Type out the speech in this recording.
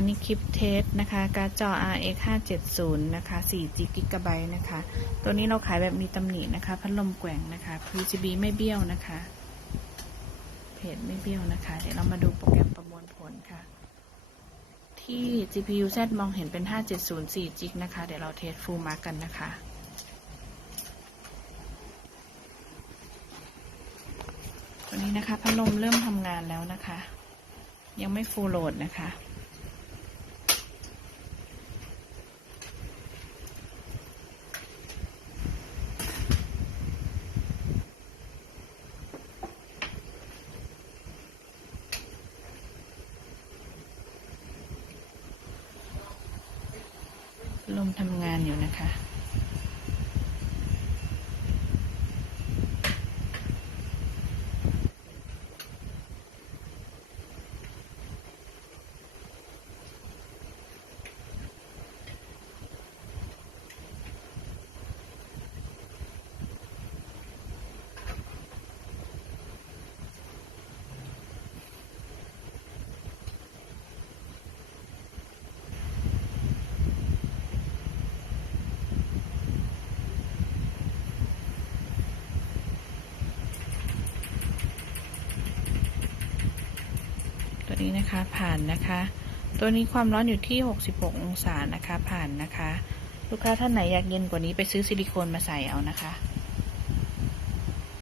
นี่คลิปเทสนะคะการ์ดจอ RX 570นะคะ4 g b นะคะ ตัวนี้เราขายแบบมีตำหนินะคะ พัดลมแกว่งนะคะ PCB ไม่เบี้ยวนะคะ เพจไม่เบี้ยวนะคะ เดี๋ยวเรามาดูโปรแกรมประมวลผลค่ะ ที่ GPU Z มองเห็นเป็น 570 4 g นะคะ เดี๋ยวเราเทสฟูลมาร์กันนะคะตัวนี้นะคะพัดลมเริ่มทำงานแล้วนะคะ ยังไม่ฟูลโหลดนะคะ ลมทำงานอยู่นะคะ ตัวนี้นะคะผ่านนะคะ ตัวนี้ความร้อนอยู่ที่ 66 องศานะคะผ่านนะคะ ลูกค้าท่านไหนอยากเย็นกว่านี้ไปซื้อซิลิโคนมาใส่เอานะคะ